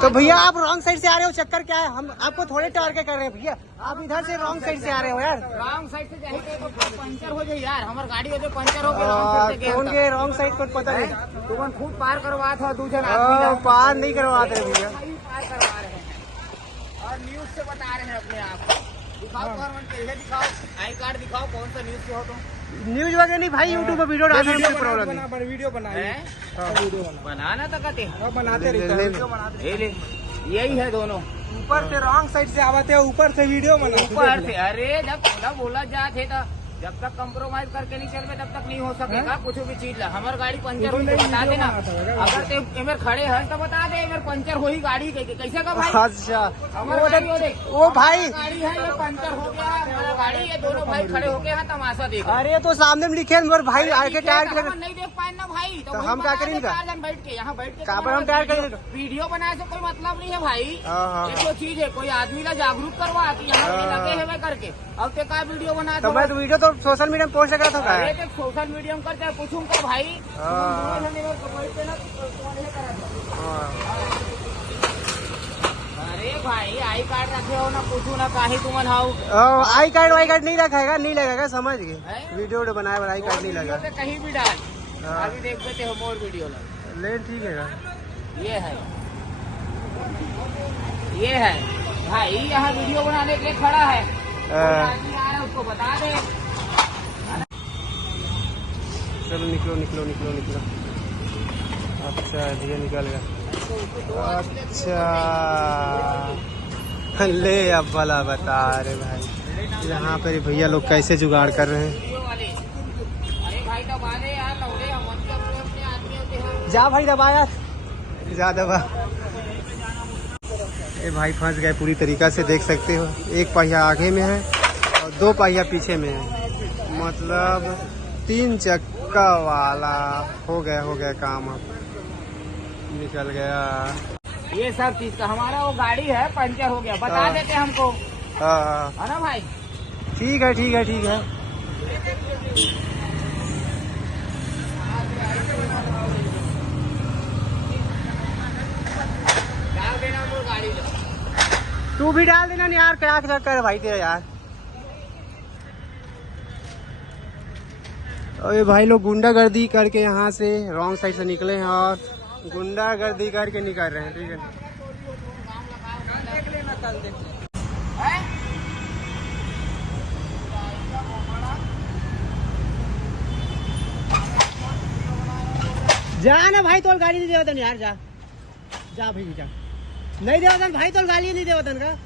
तो भैया आप रॉन्ग साइड से आ रहे हो, चक्कर क्या है? हम आपको थोड़े टारगेट कर रहे हैं भैया, आप इधर से रॉन्ग साइड से आ रहे हो यार। रॉन्ग साइड से जाए तो पंचर हो जाए यार, हमारी गाड़ी हो जाए पंचर हो गया। कौन के रॉन्ग साइड को पता नहीं, तुम खुद पार करवा था दूसरे पार नहीं करवाते भैया, पार करवा रहे हैं और न्यूज से बता रहे हैं अपने आप। दिखाओ गवर्नमेंट के, दिखाओ आई कार्ड दिखाओ, कौन सा न्यूज से हो तुम? न्यूज वगैरह नहीं भाई, यूट्यूब पर वीडियो डालने में प्रॉब्लम नहीं। वीडियो बनाना तो कहते हैं, बनाते रहते, यही है दोनों। ऊपर से रॉन्ग साइड से आते हैं, ऊपर से वीडियो बना, ऊपर से। अरे जब बोला जाते तो जब तक कंप्रोमाइज करके नहीं चलवे तब तक नहीं हो सकेगा कुछ भी चीज ला। हमारी गाड़ी पंचर हुई तो बता देना, अगर ते खड़े हैं तो बता दे पंचर हो ही गाड़ी कैसे का भाई। अच्छा वो भाई गाड़ी है ये पंचर हो गया, हमारा गाड़ी ये दोनों भाई खड़े होके यहाँ तमाशा देख। अरे तो सामने में लिखे भाई आगे टायर नहीं देख पाए ना भाई, तो हम क्या करेंगे? बैठ के यहाँ बैठ के काबर हम टायर करेंगे, वीडियो बनाने से कोई मतलब नहीं है भाई। ये जो चीज है कोई आदमी ला जागरूक करवा यहाँ लगे है करके, अब ते का वीडियो बना तो मैं तो वीडियो तो सोशल मीडिया में पोस्ट कर रहा था। अरे सोशल मीडिया में करते पूछूं तो भाई अरे भाई आई कार्ड रखे हो ना, पूछू ना काहे तुम आई कार्ड वाई कार्ड नहीं रखेगा, नहीं लगेगा, समझ गए। वीडियो बनाए आई कार्ड नहीं लगा, कहीं भी डाल। अभी देख लेते हो मोर वीडियो ले, ठीक है। ये है भाई, यहाँ वीडियो बनाने के लिए खड़ा है, उसको बता दे। चलो निकलो निकलो निकलो निकलो। अच्छा ये निकल गया। अच्छा ले अब वाला बता रहे भाई, यहाँ पर भैया लोग कैसे जुगाड़ कर रहे हैं। जा भाई दबाया, जा दबा। ये भाई फंस गए पूरी तरीका से, देख सकते हो। एक पहिया आगे में है और दो पहिया पीछे में है, मतलब 3 चक्का वाला। हो गया काम, अब निकल गया। ये सब चीज का हमारा वो गाड़ी है पंचर हो गया, बता देते हमको। है ना भाई? ठीक है ठीक है ठीक है। डाल देना वो गाड़ी, तू भी डाल देना यार, क्या कर भाई तेरा यार। और ये भाई लोग गुंडागर्दी करके यहाँ से रॉन्ग साइड से निकले हैं और गुंडागर्दी करके निकल रहे हैं। ठीक है, जा ना भाई, तो गाड़ी नहीं दे वतन यार, जा जा भाई, जा नहीं दे वतन भाई, तो गाड़ी नहीं दे वतन का।